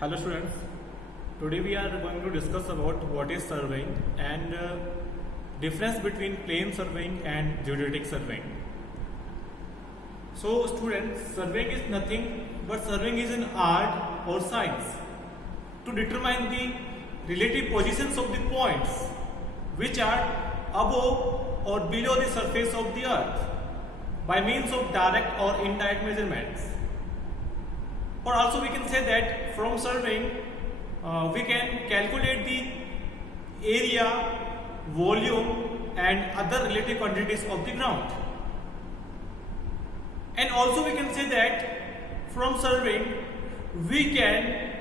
Hello students, today we are going to discuss about what is surveying and difference between plain surveying and geodetic surveying. So students, surveying is nothing but surveying is an art or science to determine the relative positions of the points which are above or below the surface of the earth by means of direct or indirect measurements. Or also we can say that from surveying we can calculate the area, volume and other relative quantities of the ground. And also we can say that from surveying we can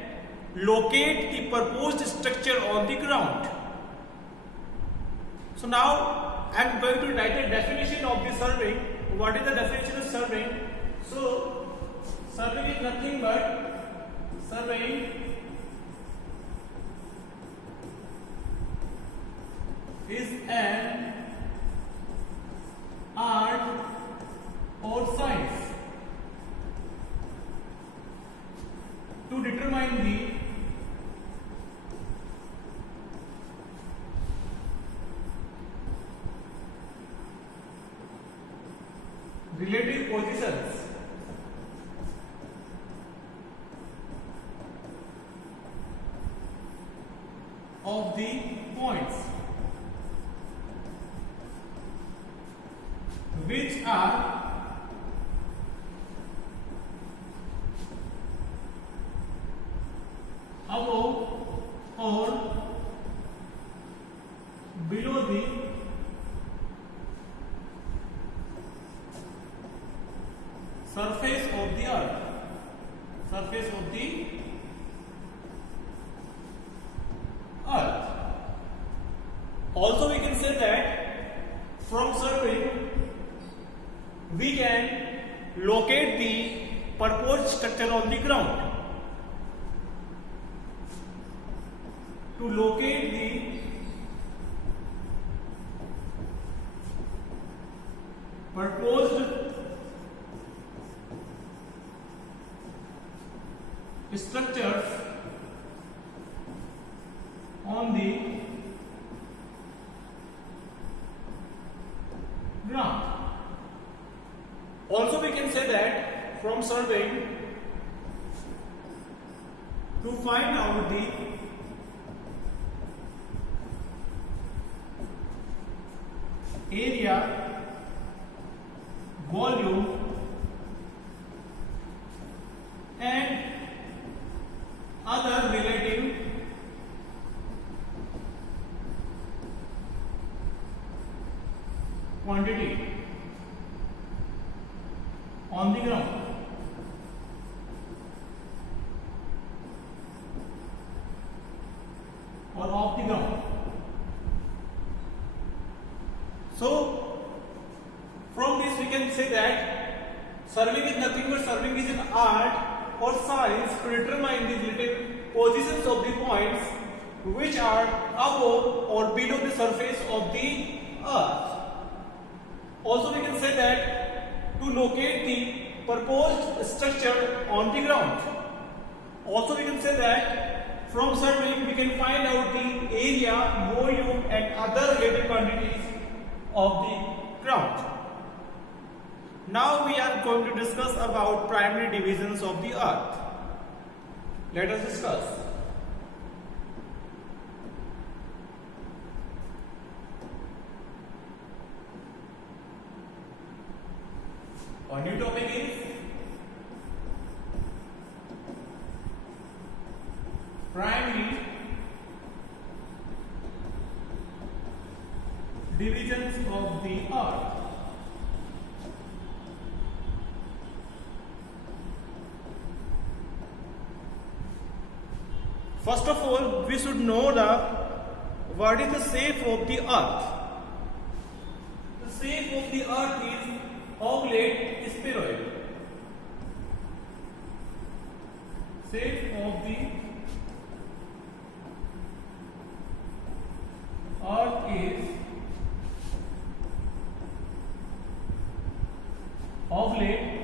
locate the proposed structure on the ground. So now I am going to write a definition of the surveying. What is the definition of surveying? So surveying is nothing but surveying is an art or science to determine the relative positions of the points which are above or below the surface of the earth. Surface of the earth. Also we can say that from surveying we can locate the proposed structure on the ground. To locate the proposed structures on the ground. Also we can say that from surveying to find out the area, volume and other relative quantity on the ground. Or off the ground. So from this we can say that surveying is nothing but surveying is an art or science to determine the relative positions of the points which are above or below the surface of the earth. Also we can say that to locate the proposed structure on the ground. Also we can say that from surveying we can find out the area, volume and other related quantities of the ground. Now we are going to discuss about primary divisions of the earth. Let us discuss. Our new topic is primary divisions of the earth. First of all, we should know what is the shape of the earth. The shape of the earth is oblate spheroid. Shape of the earth is oblate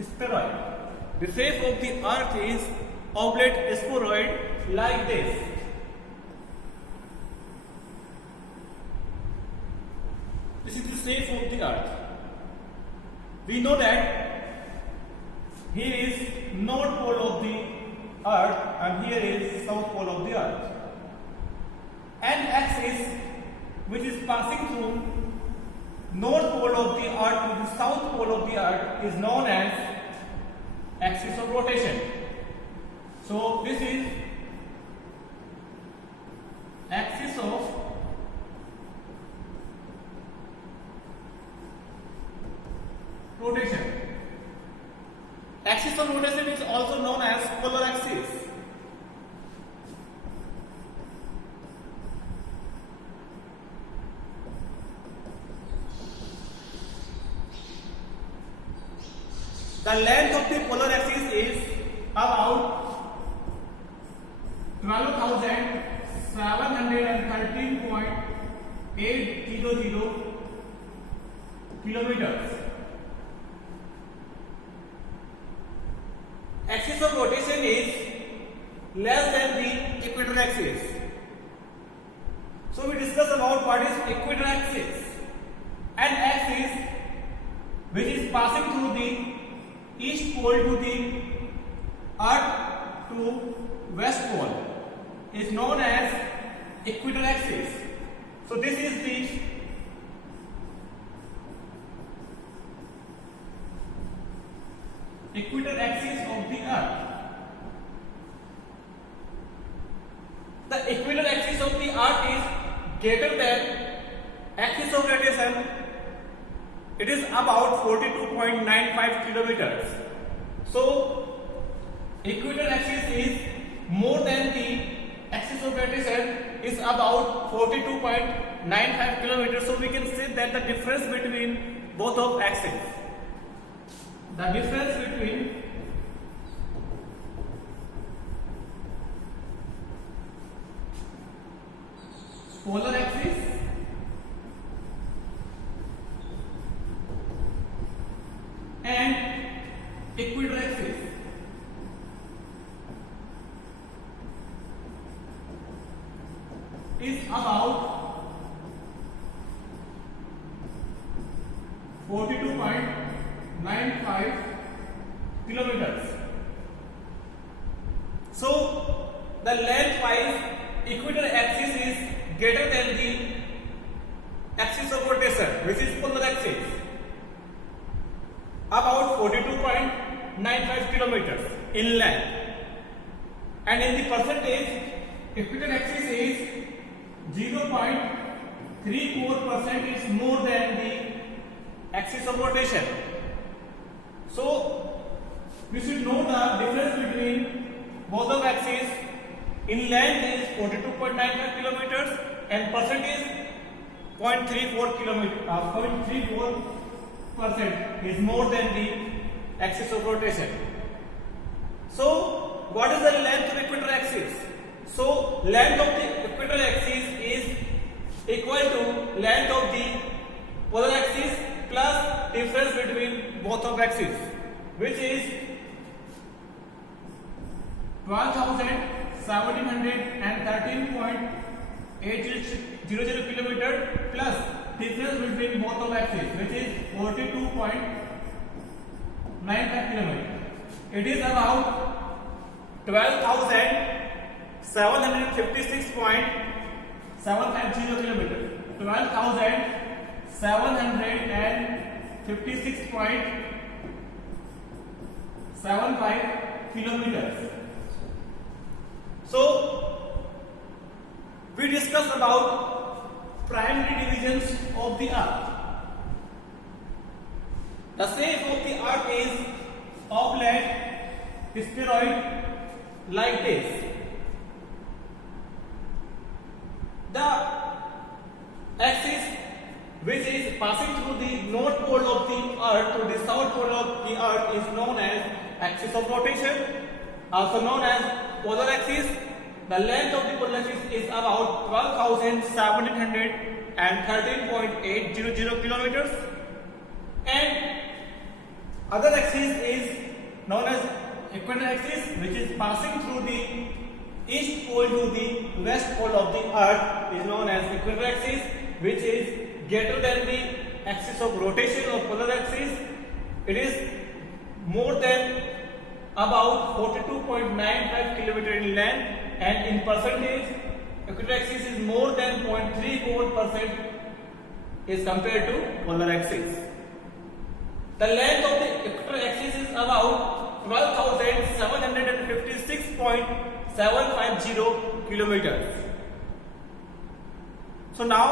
spheroid. The shape of the earth is oblate spheroid like this. This is the shape of the earth. We know that here is north pole of the earth and here is south pole of the earth. An axis which is passing through north pole of the earth to the south pole of the earth is known as axis of rotation. So this is axis of rotation. Axis of rotation is also known as polar axis. The length of the polar axis is about 12,713.800 kilometers. Axis of rotation is less than the equator axis. So we discuss about what is equator axis. An axis which is passing through the east pole to the earth to west pole is known as equator axis. So this is the equator axis of the earth. The equator axis of the earth is greater than axis of rotation. It is about 42.95 kilometers. So equator axis is more than the axis of rotation is about 42.95 kilometers. So we can say that the difference between both of axes, the difference between polar axis and equator axis is about 42.95 kilometers. So the lengthwise equator axis is greater than the axis of rotation, which is polar axis, about 42.95 kilometers in length, and in the percentage equator axis is 0.34% is more than the axis of rotation. So we should know the difference between both of axes. In length is 42.95 kilometers and percentage 0.34% is more than the axis of rotation. So what is the length of equator axis? So length of the equator axis is equal to length of the polar axis plus difference between both of axes, which is 12,713.800 kilometer plus difference between both of axes, which is 42.95 kilometer. It is about 12,756.750 kilometer. 12,756.75 kilometers. So we discussed about primary divisions of the earth. The shape of the earth is oblate spheroid like this. The axis which is passing through the north pole of the earth to the south pole of the earth is known as axis of rotation, also known as polar axis. The length of the polar axis is about 12,713.800 kilometers, and other axis is known as equator axis, which is passing through the east pole to the west pole of the earth, is known as equator axis, which is greater than the axis of rotation of polar axis. It is more than about 42.95 kilometer in length, and in percentage equator axis is more than 0.34% is compared to polar axis. The length of the equator axis is about 12,756.750 kilometers. So now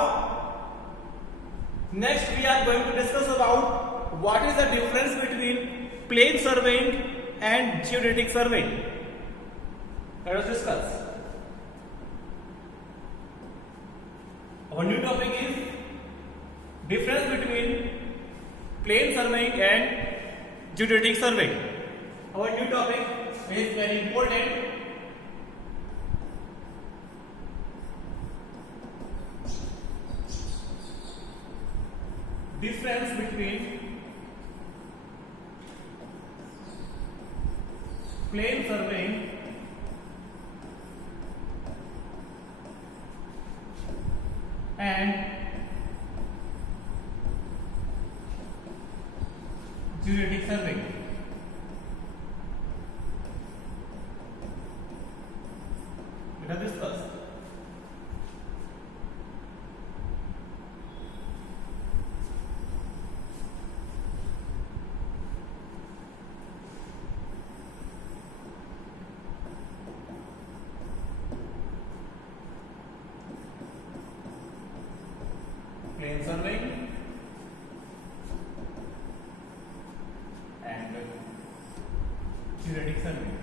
next we are going to discuss about what is the difference between plane surveying and geodetic surveying. Let us discuss. Our new topic is difference between plane surveying and geodetic surveying. Our new topic is very important. Difference between plane surveying and geodetic surveying. Let us discuss. Plane surveying and geodetic surveying.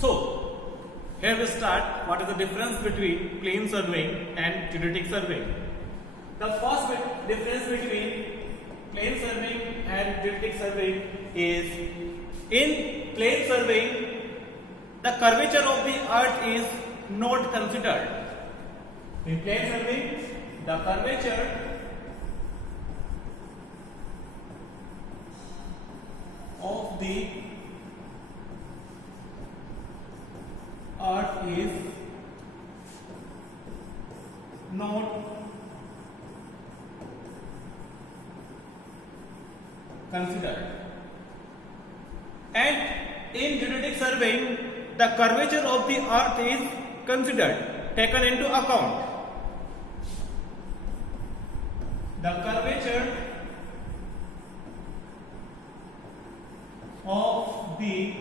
So here we start. What is the difference between plane surveying and geodetic surveying? The first difference between plane surveying and geodetic surveying is, in plane surveying, the curvature of the earth is not considered. In plane surveying, the curvature of the earth is not considered. And in geodetic surveying, the curvature of the earth is considered, taken into account. The curvature of the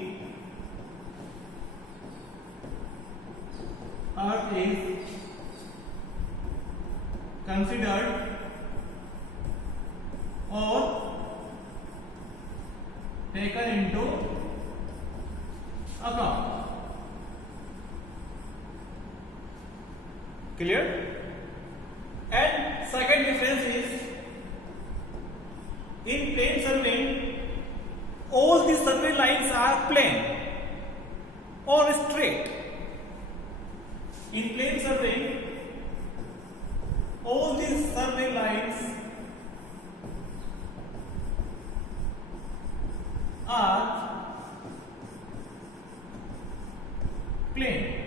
earth is considered or taken into account. Clear? And second difference is, in plane surveying, all the survey lines are plane or straight. In plane surveying, all the survey lines are plane.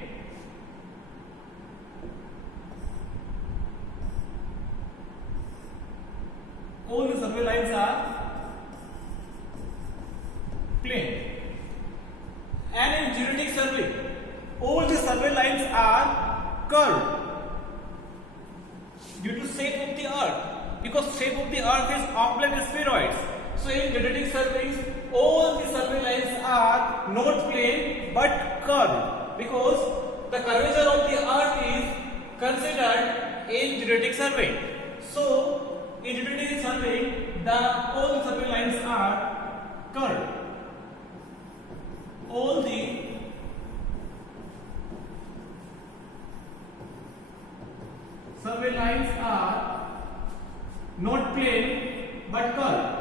All the survey lines are plane. And in geodetic survey, all the survey lines are curved due to shape of the earth, because shape of the earth is oblate spheroids. So in geodetic surveys, all the survey lines are not plane but curved, because the curvature of the earth is considered in geodetic survey. So in geodetic survey, all the survey lines are curved. All the survey lines are not plane but curved.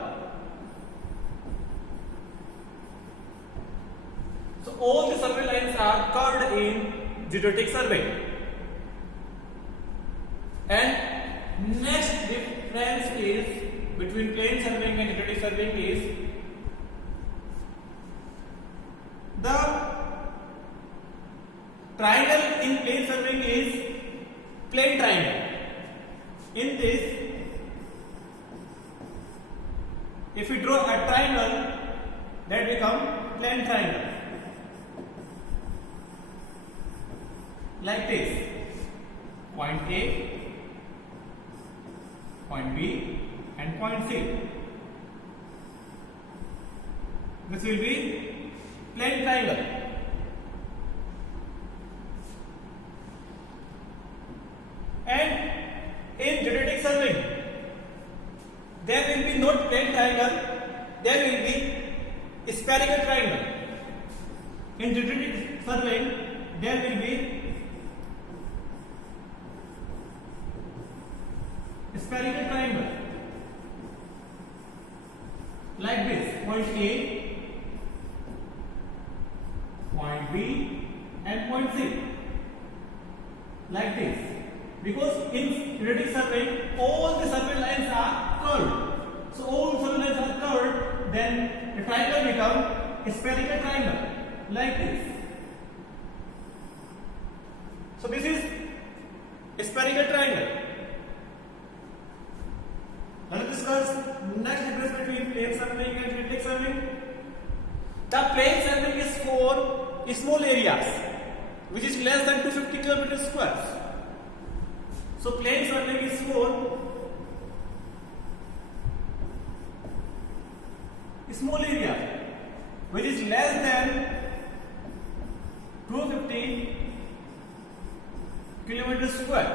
So all the survey lines are curved in geodetic survey. And next difference is between plane surveying and geodetic surveying is the triangle in plane surveying is plane triangle. In this, if we draw a triangle, that become plane triangle. Like this. Point A, point B and point C. This will be plane triangle. And in geodetic surveying, there will be not plane triangle, there will be spherical triangle. In geodetic surveying, there will be spherical triangle like this, point A, point B and point C, like this. Because in geodetic survey all the survey lines are curved, so all survey lines are curved, then the triangle become a spherical triangle like this. So this is a spherical triangle. Let us discuss next difference between plane surveying and geodetic surveying. The plane surveying is for small areas, which is less than 250 km squares. So plane surveying is for small area, which is less than 250 km square.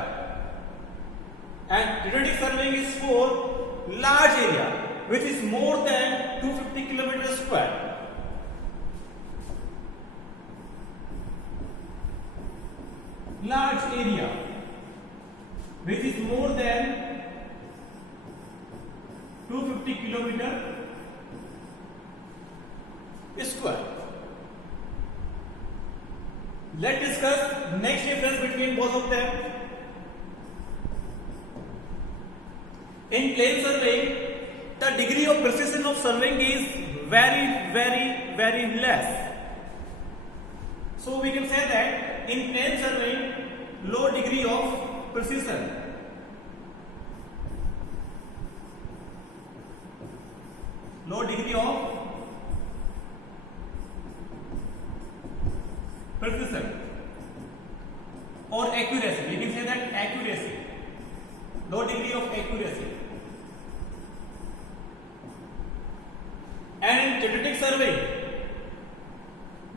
And geodetic surveying is for large area, which is more than 250 km square. Large area, which is more than 250 km square. Let's discuss next difference between both of them. In plane surveying, the degree of precision of surveying is very less. So we can say that in plane surveying, low degree of precision. Low degree of precision or accuracy. We can say that accuracy. Low degree of accuracy. And in geodetic survey,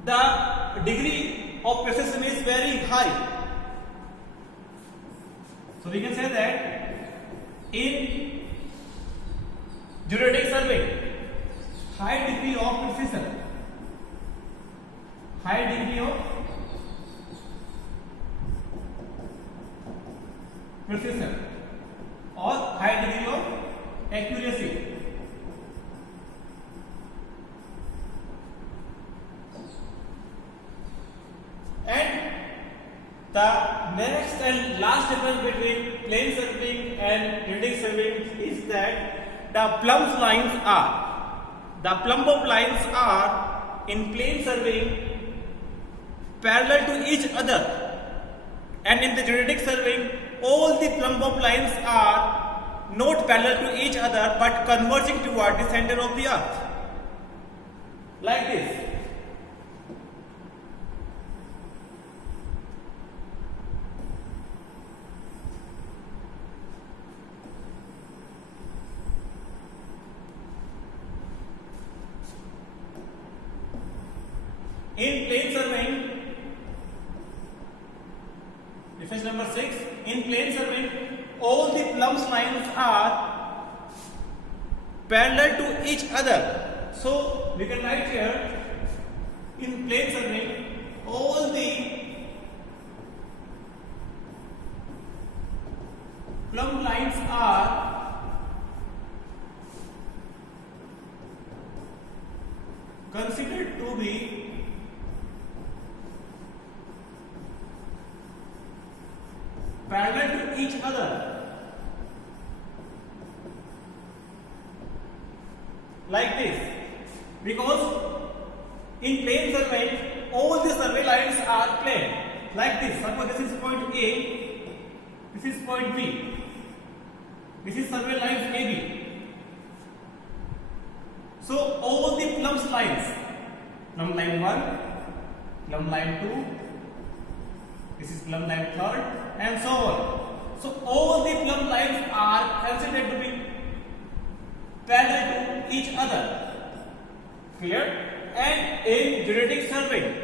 the degree of precision is very high. So we can say that in geodetic survey, high degree of precision, high degree of precision or high degree of accuracy. And the next and last difference between plane surveying and geodetic surveying is that the plumb lines are in plane surveying parallel to each other, and in the geodetic surveying all the plumb lines are not parallel to each other but converging toward the center of the earth, like this. In plane surveying, difference number 6, in plane surveying, all the plumb lines are parallel to each other. So we can write here, in plane surveying, all the plumb lines are considered to be parallel to each other. Like this. Because in plane survey, all the survey lines are plane. Like this. Suppose this is point A, this is point B. This is survey lines AB. So all the plumb lines, plumb line 1, plumb line 2, this is plumb line 3rd, and so on. So all the plumb lines are considered to be parallel to each other. Clear? And in geodetic survey,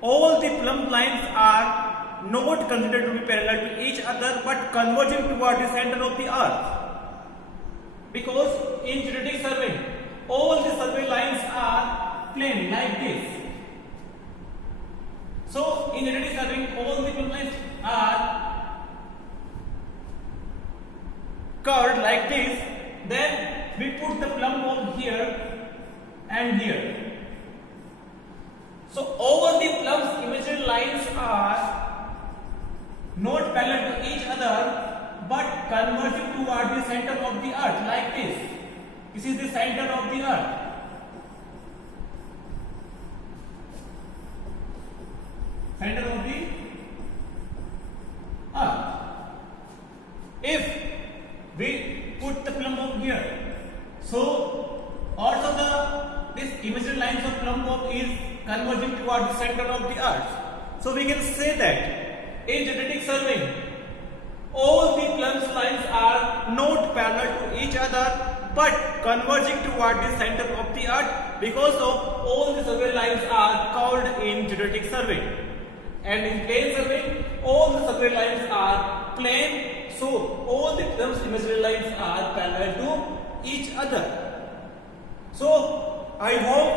all the plumb lines are not considered to be parallel to each other but converging toward the center of the earth. Because in geodetic survey, all the survey lines are plane like this. So in geodetic survey, all the plumb lines are curved like this. Then we put the plumb bob here and here. So all the plumb's imaginary lines are not parallel to each other but converging toward the center of the earth like this. This is the center of the earth. Center of the earth. If we put the plumb bob here, so also this imaginary lines of plumb bob is converging toward the center of the earth. So we can say that in geodetic survey, all the plumb lines are not parallel to each other but converging toward the center of the earth because of all the survey lines are curved in geodetic survey. And in plane survey, all the survey lines are plane, so all the plumb's imaginary lines are parallel to each other. So I hope